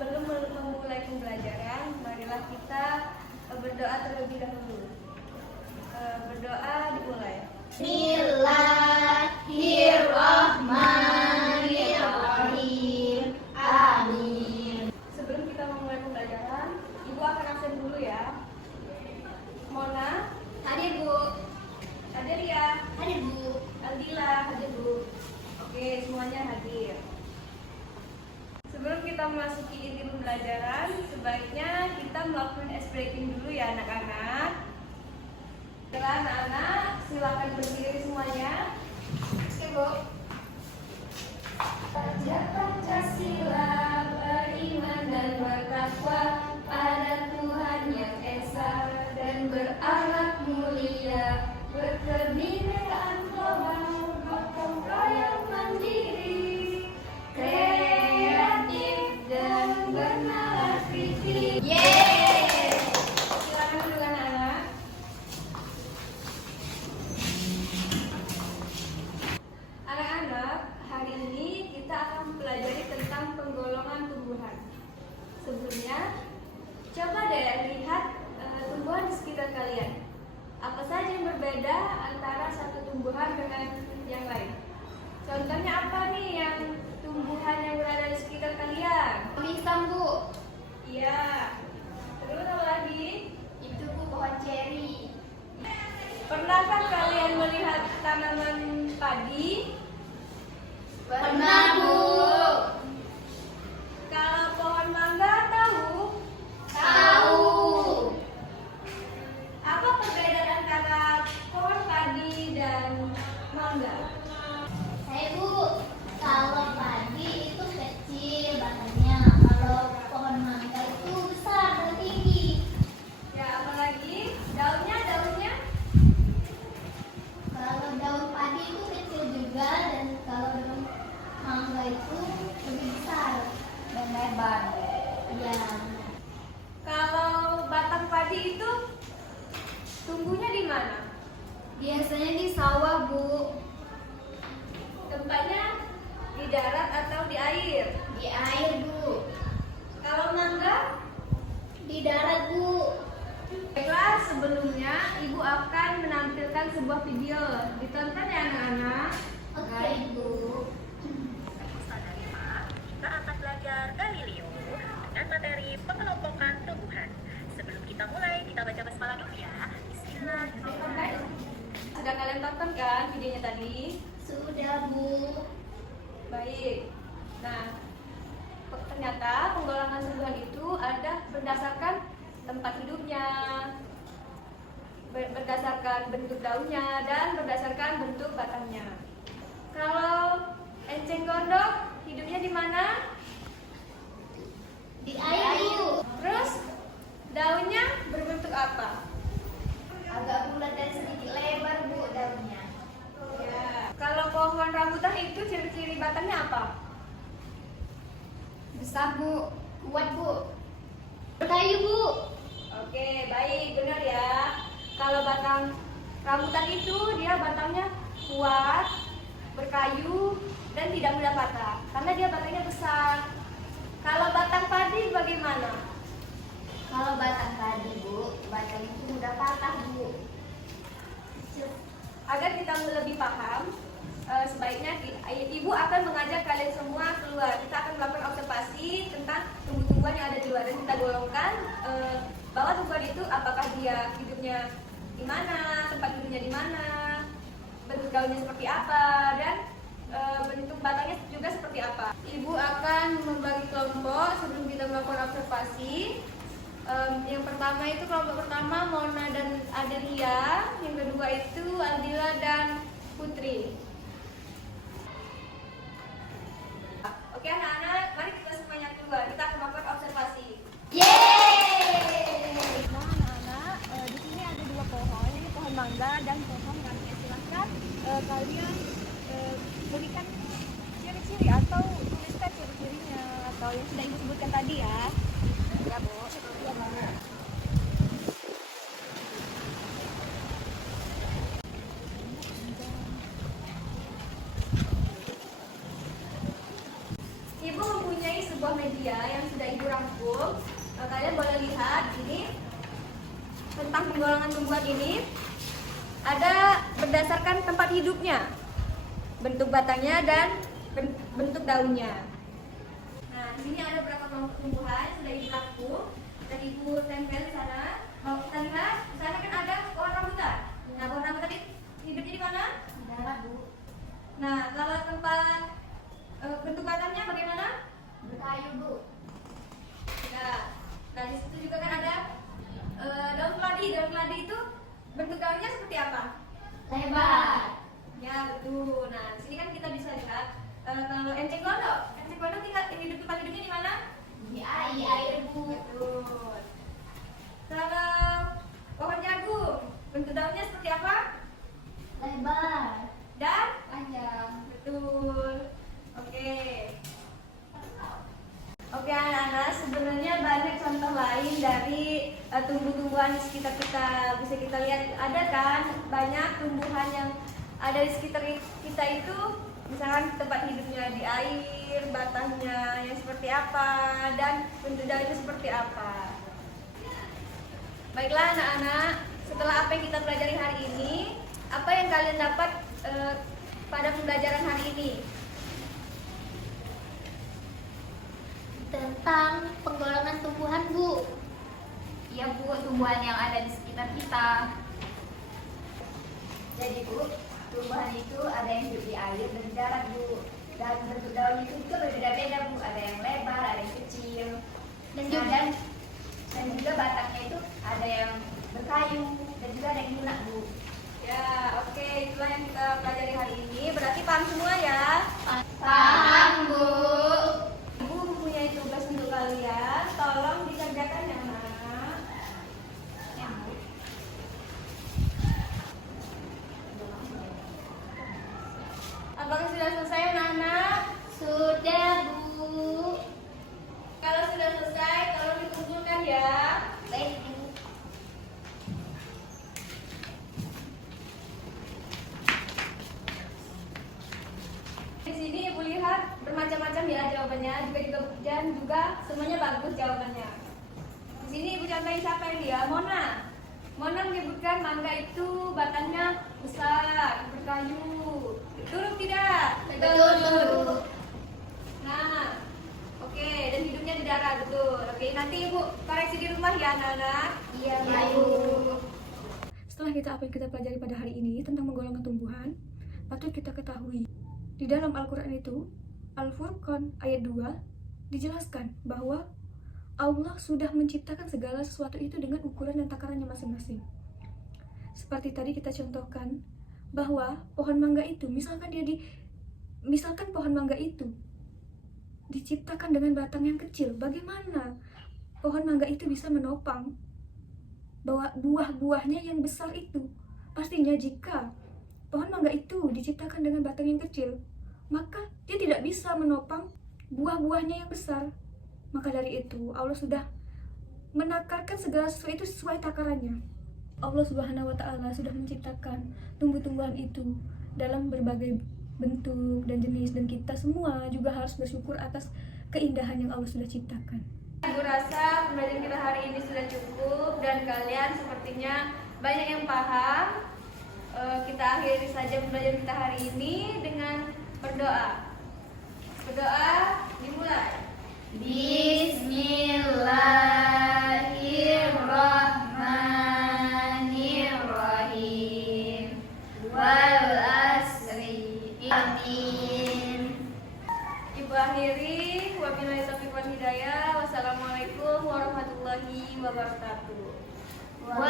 Sebelum memulai pembelajaran, marilah kita berdoa terlebih dahulu. Berdoa dimulai. Bismillahirrahmanirrahim. Amin. Sebelum kita memulai pembelajaran, Ibu akan absen dulu ya. Mona, hadir Bu. Adelia, hadir Bu. Aldila, hadir Bu. Oke, semuanya hadir. Sebelum kita memasuki inti pembelajaran, sebaiknya kita melakukan ice breaking dulu ya anak-anak. Setelah anak-anak, silakan berdiri semuanya. Oke Bu. Pancasila, beriman dan bertakwa pada Tuhan yang Esa dan berakhlak mulia, berkebinekaan global, gotong royong mandiri, kreatif dan bernalar kritis. Yeay! Silakan dulu anak-anak. Anak-anak, hari ini kita akan mempelajari tentang penggolongan tumbuhan. Sebelumnya, coba deh lihat tumbuhan di sekitar kalian. Apa saja yang berbeda antara satu tumbuhan dengan yang lain? Contohnya apa nih yang tumbuhan yang berada di sekitar kalian? Pisang Bu. Iya. Terus apa lagi? Itu Bu, pohon ceri. Pernahkah kalian melihat tanaman padi? Pernah Bu. Kalau pohon mangga tahu? Tahu. Apa perbedaan antara pohon padi dan mangga? Saya Bu, kalau padi itu kecil batangnya, kalau pohon mangga itu besar dan tinggi. Ya, apalagi daunnya? Kalau daun padi itu kecil juga, dan kalau daun mangga itu lebih besar dan lebar. Ya. Kalau batang padi itu tumbuhnya di mana? Biasanya di sawah Bu. Tempatnya di darat atau di air? Di air Bu. Kalau mangga? Di darat Bu. Baiklah, sebelumnya Ibu akan menampilkan sebuah video. Ditonton ya anak-anak. Oke Bu. Pusada 5, kita akan belajar Galileo dengan materi pengelompokan tumbuhan. Sebelum kita mulai, kita baca basmalah dulu ya. Bismillahirrahmanirrahim. Sudah kalian tonton kan videonya tadi? Sudah Bu. Baik. Nah, ternyata penggolongan tumbuhan itu ada berdasarkan tempat hidupnya, berdasarkan bentuk daunnya, dan berdasarkan bentuk batangnya. Kalau enceng gondok hidupnya di mana? Di air Bu. Terus daunnya berbentuk apa? Agak bulat dan sedikit lebar Bu daunnya. Ya. Kalau pohon rambutan itu ciri-ciri batangnya apa? Besar Bu. Kuat Bu. Berkayu Bu. Oke, baik, benar ya. Kalau batang rambutan itu dia batangnya kuat, berkayu, dan tidak mudah patah karena dia batangnya besar. Kalau batang padi bagaimana? Kalau batang padi Bu, batang itu mudah patah Bu. Agar kita lebih paham, sebaiknya Ibu akan mengajak kalian semua keluar. Kita akan melakukan observasi tentang tumbuh-tumbuhan yang ada di luar dan kita golongkan bahwa tumbuhan itu apakah dia hidupnya di mana, tempat hidupnya di mana, bentuk daunnya seperti apa, dan bentuk batangnya juga seperti apa. Ibu akan membagi kelompok sebelum kita melakukan observasi. Yang pertama itu kelompok pertama Mona dan Adelia, yang kedua itu Aldila dan Putri. Oke anak-anak, mari kita semuanya keluar. Kita akan melakukan observasi. Yeay! Nah anak-anak, di sini ada dua pohon, ini pohon mangga dan pohon rangka. Silahkan kalian berikan ciri-ciri atau tuliskan ciri-cirinya atau yang sudah Ibu sebutkan tadi ya. Ya Bu. Ya Bu. golongan tumbuhan ini ada berdasarkan tempat hidupnya, bentuk batangnya dan bentuk daunnya. Nah, di sini ada beberapa kelompok tumbuhan sudah ibu rangkum dan ibu tempel di sana. Mau kita lihat, di sana kan ada pohon rambutan. Nah, pohon rambutan itu hidupnya di mana? Di darat, Bu. Nah, kalau tempat bentuk batangnya bagaimana? Berkayu, Bu. Nah, di situ juga kan ada daun keladi. Daun keladi itu bentuk daunnya seperti apa? Lebar. Ya, betul. Nah, di sini kan kita bisa lihat kalau enceng gondok. Enceng gondok tinggal tempat hidupnya di mana? Di air, Bu. Betul. Kalau pohon jagung, bentuk daunnya seperti apa? Lebar. Dan Panjang. betul. Oke anak-anak, sebenarnya banyak contoh lain dari tumbuh-tumbuhan di sekitar kita. Bisa kita lihat, ada kan banyak tumbuhan yang ada di sekitar kita itu, misalkan tempat hidupnya di air, batangnya yang seperti apa, dan bentuk daunnya seperti apa. Baiklah anak-anak, setelah apa yang kita pelajari hari ini, apa yang kalian dapat pada pembelajaran hari ini? Tentang penggolongan tumbuhan, Bu. Iya Bu, tumbuhan yang ada di sekitar kita. Jadi Bu, tumbuhan itu ada yang hidup di air dan di darat Bu. Dan bentuk daunnya itu juga berbeda-beda Bu. Ada yang lebar, ada yang kecil. Dan juga batangnya itu ada yang berkayu dan juga ada yang lunak Bu. Ya, oke, itulah yang kita pelajari hari ini. Berarti paham semua ya? Paham, Bu. Ibu mempunyai tugas untuk kalian, tolong dikerjakan ya, Nak. Ya, Bu. Apakah sudah selesai, anak-anak? Sudah, Bu. Kalau sudah selesai, tolong dikumpulkan ya. Baik, Bu. Di sini Ibu lihat bermacam-macam ya jawabannya, dan juga semuanya bagus jawabannya. Di sini Ibu contohin siapa yang dia? Mona. Mona menyebutkan mangga itu batangnya besar, berkayu. Betul tidak? Betul, Bu. Nah, oke, dan hidupnya di darat, betul. Oke, nanti Ibu koreksi di rumah ya, anak-anak. Iya, Bu. Setelah apa yang kita pelajari pada hari ini tentang menggolongkan tumbuhan, patut kita ketahui di dalam Al-Quran itu, Al-Furqan ayat 2 dijelaskan bahwa Allah sudah menciptakan segala sesuatu itu dengan ukuran dan takarannya masing-masing. Seperti tadi kita contohkan bahwa pohon mangga itu, misalkan pohon mangga itu diciptakan dengan batang yang kecil, bagaimana pohon mangga itu bisa menopang bahwa buah-buahnya yang besar itu? Pastinya jika pohon mangga itu diciptakan dengan batang yang kecil, maka dia tidak bisa menopang buah-buahnya yang besar. Maka dari itu Allah sudah menakarkan segala sesuatu itu sesuai takarannya. Allah Subhanahu wa Ta'ala sudah menciptakan tumbuh-tumbuhan itu dalam berbagai bentuk dan jenis, dan kita semua juga harus bersyukur atas keindahan yang Allah sudah ciptakan. Aku rasa pembelajaran kita hari ini sudah cukup dan kalian sepertinya banyak yang paham. Kita akhiri saja pembelajaran kita hari ini dengan berdoa. Berdoa dimulai. Bismillahirrahmanirrahim. Wal asri. Amin. Ibu akhiri, wabillahi taufiq wal hidayah. Wassalamualaikum warahmatullahi wabarakatuh. Wa